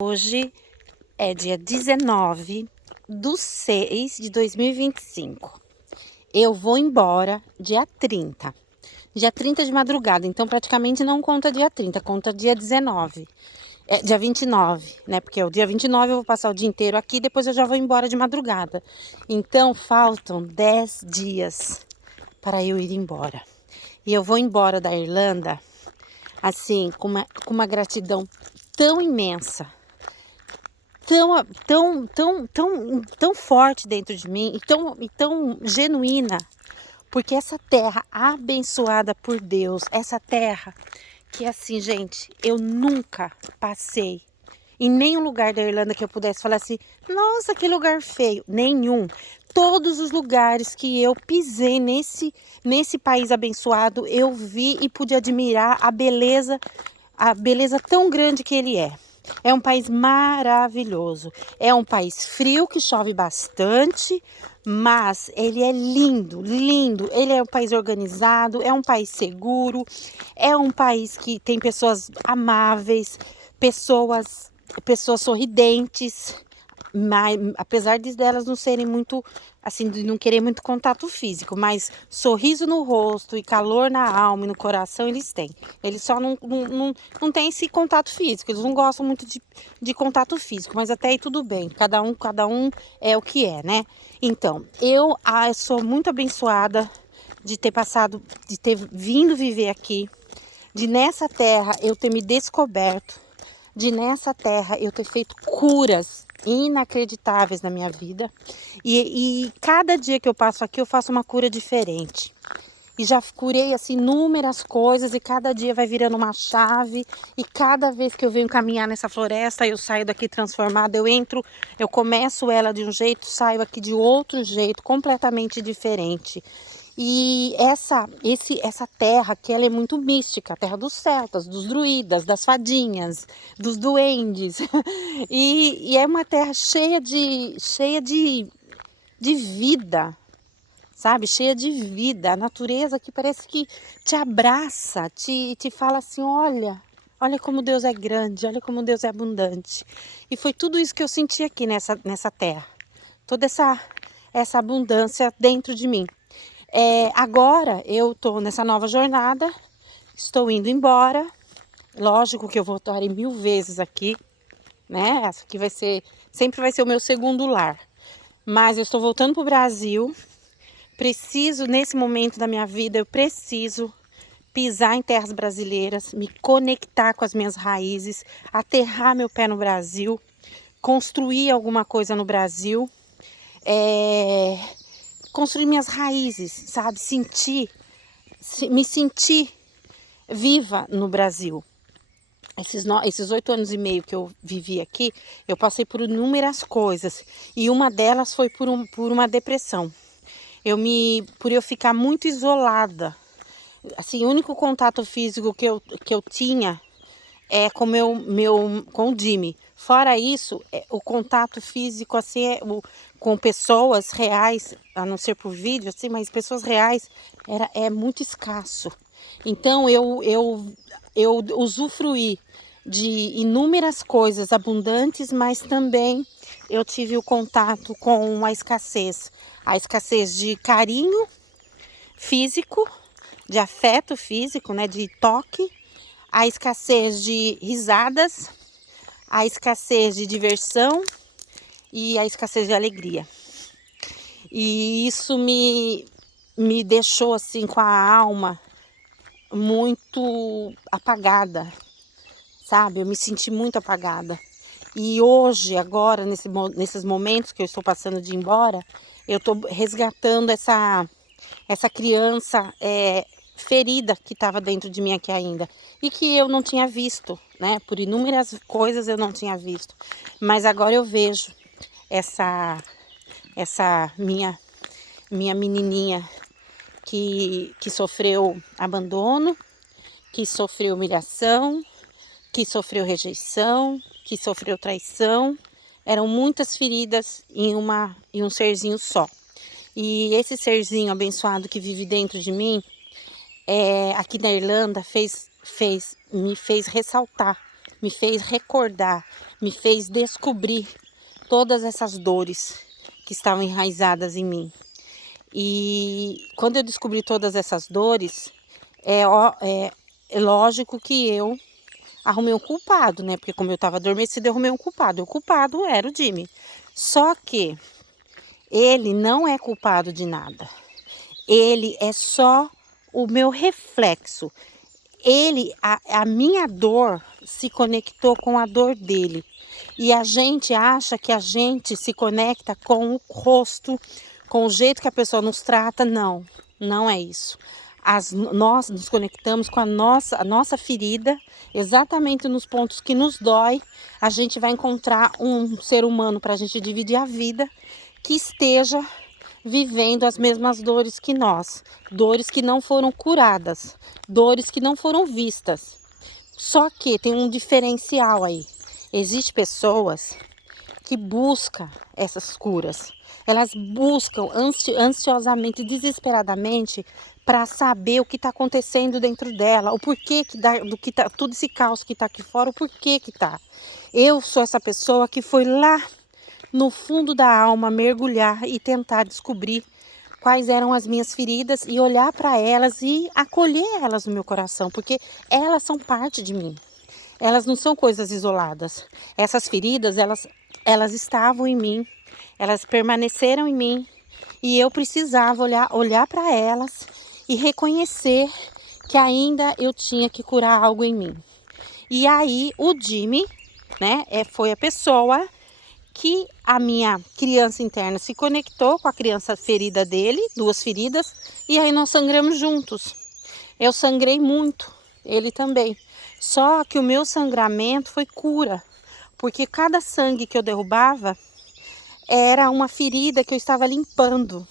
Hoje é dia 19/6/2025. Eu vou embora dia 30. Dia 30 de madrugada, então praticamente não conta dia 30, conta dia 19. Dia 29, né? Porque o dia 29 eu vou passar o dia inteiro aqui, depois eu já vou embora de madrugada. Então faltam 10 dias para eu ir embora. E eu vou embora da Irlanda, assim, com uma gratidão tão imensa, tão forte dentro de mim e tão genuína, porque essa terra abençoada por Deus, essa terra que assim, gente, eu nunca passei em nenhum lugar da Irlanda que eu pudesse falar assim, nossa, que lugar feio, nenhum. Todos os lugares que eu pisei nesse país abençoado, eu vi e pude admirar a beleza tão grande que ele é. É um país maravilhoso. É um país frio que chove bastante, mas ele é lindo, lindo. Ele é um país organizado, é um país seguro, é um país que tem pessoas amáveis, pessoas sorridentes, mas apesar delas não serem muito, assim, de não querer muito contato físico, mas sorriso no rosto e calor na alma e no coração eles têm. Eles só não têm esse contato físico, eles não gostam muito de contato físico, mas até aí tudo bem, cada um é o que é, né? Então, eu sou muito abençoada de ter vindo viver aqui, de nessa terra eu ter me descoberto, de nessa terra eu ter feito curas inacreditáveis na minha vida. E cada dia que eu passo aqui eu faço uma cura diferente. E já curei assim inúmeras coisas e cada dia vai virando uma chave. E cada vez que eu venho caminhar nessa floresta, eu saio daqui transformada, eu começo ela de um jeito, saio aqui de outro jeito, completamente diferente. E essa terra que ela é muito mística, a terra dos celtas, dos druidas, das fadinhas, dos duendes. E é uma terra cheia de vida, sabe? Cheia de vida. A natureza que parece que te abraça, te fala assim, olha como Deus é grande, olha como Deus é abundante. E foi tudo isso que eu senti aqui nessa terra. Toda essa abundância dentro de mim. Agora eu estou nessa nova jornada, estou indo embora. Lógico que eu voltarei 1000 vezes aqui, né? Essa aqui sempre vai ser o meu segundo lar. Mas eu estou voltando para o Brasil. Preciso, nesse momento da minha vida, eu preciso pisar em terras brasileiras, me conectar com as minhas raízes, aterrar meu pé no Brasil, construir alguma coisa no Brasil. Construir minhas raízes, sabe? Me sentir viva no Brasil. Esses 8 anos e meio que eu vivi aqui, eu passei por inúmeras coisas. E uma delas foi por uma depressão. Por eu ficar muito isolada. Assim, o único contato físico que eu tinha é com com o Jimmy. Fora isso, o contato físico assim com pessoas reais, a não ser por vídeo, assim, mas pessoas reais é muito escasso. Então eu usufruí de inúmeras coisas abundantes, mas também eu tive o contato com a escassez de carinho físico, de afeto físico, né, de toque, a escassez de risadas, a escassez de diversão e a escassez de alegria. E isso me deixou assim com a alma muito apagada, sabe? Eu me senti muito apagada. E hoje, agora, nesses momentos que eu estou passando de ir embora, eu estou resgatando essa criança ferida que estava dentro de mim aqui ainda. E que eu não tinha visto, né? Por inúmeras coisas eu não tinha visto. Mas agora eu vejo essa minha menininha que sofreu abandono, que sofreu humilhação, que sofreu rejeição, que sofreu traição. Eram muitas feridas em um serzinho só. E esse serzinho abençoado que vive dentro de mim, aqui na Irlanda, me fez ressaltar, me fez recordar, me fez descobrir todas essas dores que estavam enraizadas em mim. E quando eu descobri todas essas dores, é lógico que eu arrumei um culpado, né? Porque como eu estava adormecida, eu arrumei um culpado. O culpado era o Jimmy. Só que ele não é culpado de nada. Ele é só o meu reflexo. A minha dor se conectou com a dor dele. E a gente acha que a gente se conecta com o rosto, com o jeito que a pessoa nos trata. Não, não é isso. Nós nos conectamos com a nossa ferida, exatamente nos pontos que nos dói. A gente vai encontrar um ser humano para a gente dividir a vida, que esteja vivendo as mesmas dores que nós. Dores que não foram curadas, dores que não foram vistas. Só que tem um diferencial aí. Existem pessoas que buscam essas curas. Elas buscam ansiosamente, desesperadamente, para saber o que está acontecendo dentro dela, o porquê do que tá, todo esse caos que está aqui fora, o porquê que está. Eu sou essa pessoa que foi lá no fundo da alma mergulhar e tentar descobrir quais eram as minhas feridas e olhar para elas e acolher elas no meu coração, porque elas são parte de mim. Elas não são coisas isoladas. Essas feridas, elas estavam em mim, elas permaneceram em mim e eu precisava olhar para elas e reconhecer que ainda eu tinha que curar algo em mim. E aí o Jimmy, né, foi a pessoa que a minha criança interna se conectou com a criança ferida dele, 2 feridas, e aí nós sangramos juntos. Eu sangrei muito, ele também. Só que o meu sangramento foi cura, porque cada sangue que eu derrubava era uma ferida que eu estava limpando,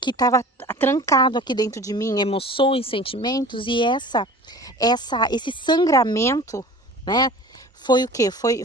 que estava trancado aqui dentro de mim, emoções, sentimentos, e esse sangramento, né, foi o quê? Foi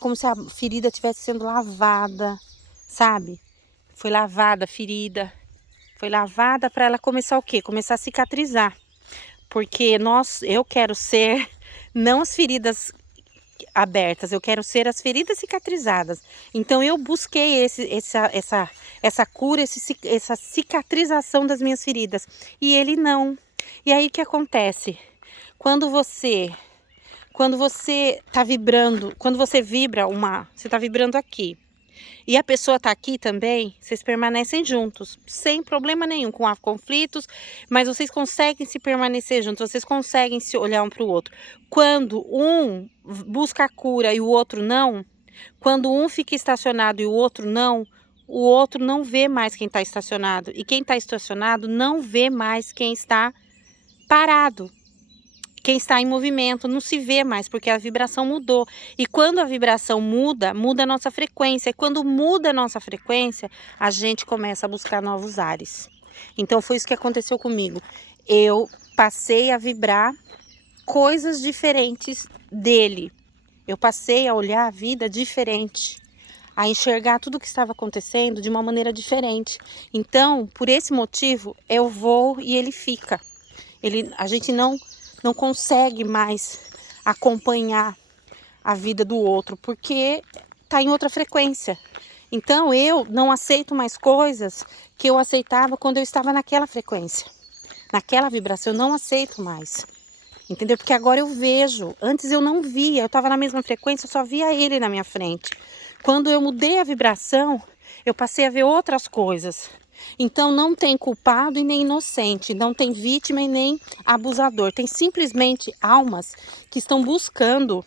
como se a ferida estivesse sendo lavada, sabe? Foi lavada a ferida, foi lavada para ela começar o quê? Começar a cicatrizar. Porque eu quero ser, não as feridas abertas, eu quero ser as feridas cicatrizadas. Então eu busquei essa cura, essa cicatrização das minhas feridas. E ele não. E aí o que acontece? Quando você está vibrando, quando você vibra você está vibrando aqui, e a pessoa está aqui também, vocês permanecem juntos, sem problema nenhum, com conflitos, mas vocês conseguem se permanecer juntos, vocês conseguem se olhar um para o outro. Quando um busca a cura e o outro não, quando um fica estacionado e o outro não vê mais quem está estacionado, e quem está estacionado não vê mais quem está parado. Quem está em movimento não se vê mais, porque a vibração mudou. E quando a vibração muda, muda a nossa frequência. E quando muda a nossa frequência, a gente começa a buscar novos ares. Então foi isso que aconteceu comigo. Eu passei a vibrar coisas diferentes dele. Eu passei a olhar a vida diferente, a enxergar tudo o que estava acontecendo de uma maneira diferente. Então, por esse motivo, eu vou e ele fica. A gente não consegue mais acompanhar a vida do outro, porque está em outra frequência. Então eu não aceito mais coisas que eu aceitava quando eu estava naquela frequência, naquela vibração. Eu não aceito mais, entendeu? Porque agora eu vejo. Antes eu não via, eu estava na mesma frequência, eu só via ele na minha frente. Quando eu mudei a vibração, eu passei a ver outras coisas. Então não tem culpado e nem inocente, não tem vítima e nem abusador. Tem simplesmente almas que estão buscando,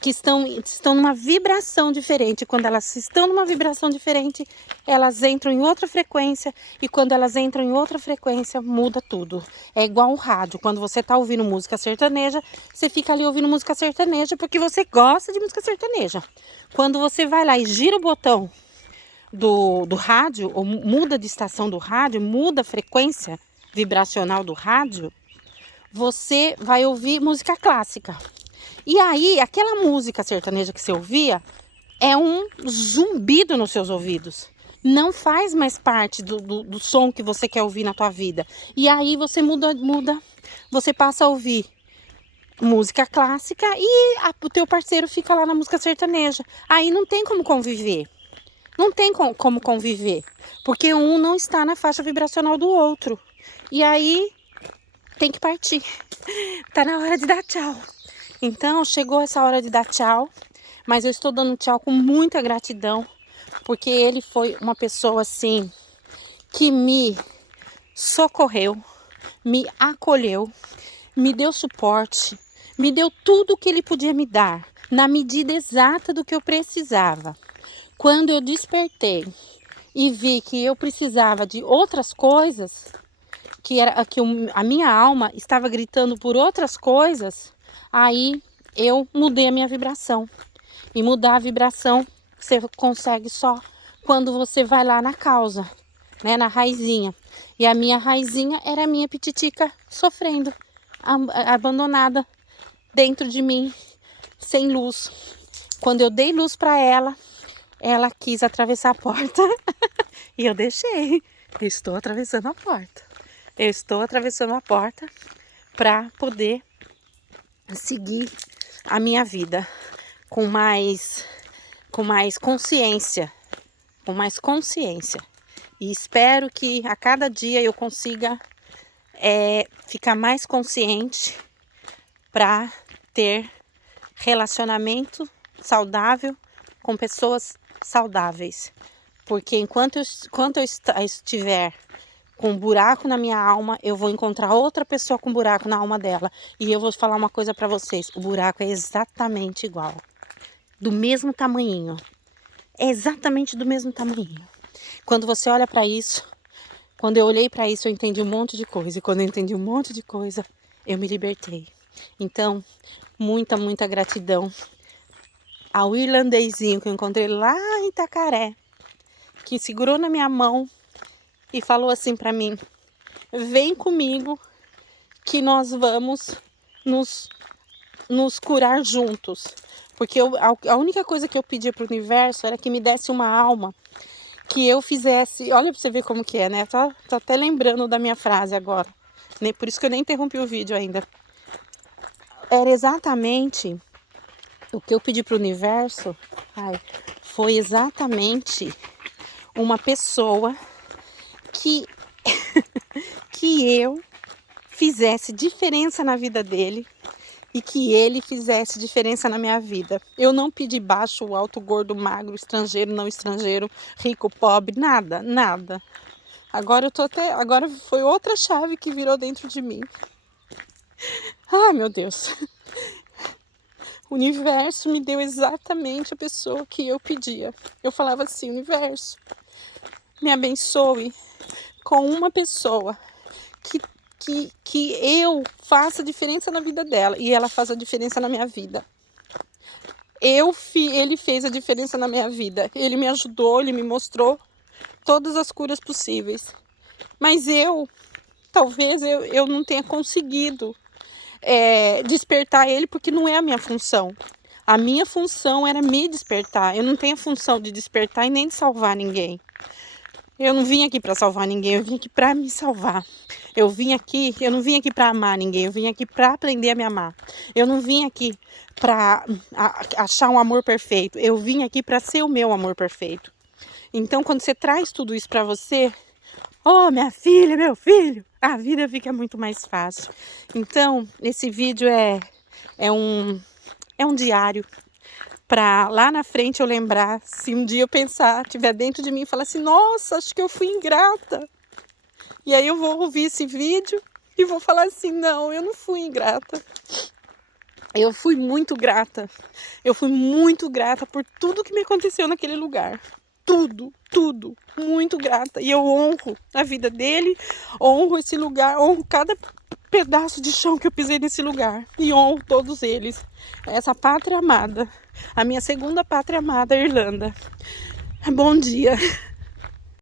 que estão numa vibração diferente. Quando elas estão numa vibração diferente, elas entram em outra frequência, e quando elas entram em outra frequência, muda tudo. É igual um rádio. Quando você está ouvindo música sertaneja, você fica ali ouvindo música sertaneja porque você gosta de música sertaneja. Quando você vai lá e gira o botão do rádio, ou muda de estação do rádio, muda a frequência vibracional do rádio, você vai ouvir música clássica. E aí, aquela música sertaneja que você ouvia é um zumbido nos seus ouvidos. Não faz mais parte do som que você quer ouvir na tua vida. E aí você muda, você passa a ouvir música clássica e o teu parceiro fica lá na música sertaneja. Aí não tem como conviver. Não tem como conviver, porque um não está na faixa vibracional do outro. E aí tem que partir. Tá na hora de dar tchau. Então chegou essa hora de dar tchau, mas eu estou dando tchau com muita gratidão, porque ele foi uma pessoa assim que me socorreu, me acolheu, me deu suporte, me deu tudo o que ele podia me dar, na medida exata do que eu precisava. Quando eu despertei e vi que eu precisava de outras coisas, a minha alma estava gritando por outras coisas, aí eu mudei a minha vibração. E mudar a vibração você consegue só quando você vai lá na causa, né, na raizinha. E a minha raizinha era a minha pititica sofrendo, abandonada dentro de mim, sem luz. Quando eu dei luz para ela, ela quis atravessar a porta e eu deixei. Eu estou atravessando a porta. Eu estou atravessando a porta para poder seguir a minha vida com mais consciência, E espero que a cada dia eu consiga ficar mais consciente para ter relacionamento saudável com pessoas saudáveis. Porque enquanto eu estiver com um buraco na minha alma, eu vou encontrar outra pessoa com um buraco na alma dela. E eu vou falar uma coisa para vocês, o buraco é exatamente igual. Do mesmo tamanhinho. É exatamente do mesmo tamanhinho. Quando você olha para isso, quando eu olhei para isso, eu entendi um monte de coisa. E quando eu entendi um monte de coisa, eu me libertei. Então, muita, muita gratidão ao irlandezinho que eu encontrei lá em Itacaré, que segurou na minha mão e falou assim para mim: vem comigo que nós vamos nos curar juntos. Porque a única coisa que eu pedia para o universo era que me desse uma alma, que eu fizesse... Olha para você ver como que é, né? Tô até lembrando da minha frase agora. Por isso que eu nem interrompi o vídeo ainda. Era exatamente o que eu pedi para o universo. Foi exatamente uma pessoa que eu fizesse diferença na vida dele e que ele fizesse diferença na minha vida. Eu não pedi baixo, alto, gordo, magro, estrangeiro, não estrangeiro, rico, pobre, nada. Agora foi outra chave que virou dentro de mim. Ai, meu Deus. O universo me deu exatamente a pessoa que eu pedia. Eu falava assim: universo, me abençoe com uma pessoa que eu faça diferença na vida dela e ela faça diferença na minha vida. Ele fez a diferença na minha vida. Ele me ajudou, ele me mostrou todas as curas possíveis. Mas talvez eu não tenha conseguido despertar ele, porque não é a minha função. A minha função era me despertar. Eu não tenho a função de despertar e nem de salvar ninguém. Eu não vim aqui para salvar ninguém, eu vim aqui para me salvar. Eu não vim aqui para amar ninguém, eu vim aqui para aprender a me amar. Eu não vim aqui para achar um amor perfeito, eu vim aqui para ser o meu amor perfeito. Então, quando você traz tudo isso para você, oh, minha filha, meu filho, a vida fica muito mais fácil. Então, esse vídeo é um diário. Para lá na frente eu lembrar, se um dia eu pensar, estiver dentro de mim e falar assim: nossa, acho que eu fui ingrata. E aí eu vou ouvir esse vídeo e vou falar assim: não, eu não fui ingrata. Eu fui muito grata. Eu fui muito grata por tudo que me aconteceu naquele lugar. Tudo, muito grata. E eu honro a vida dele, honro esse lugar, honro cada pedaço de chão que eu pisei nesse lugar. E honro todos eles. Essa pátria amada, a minha segunda pátria amada, a Irlanda. Bom dia.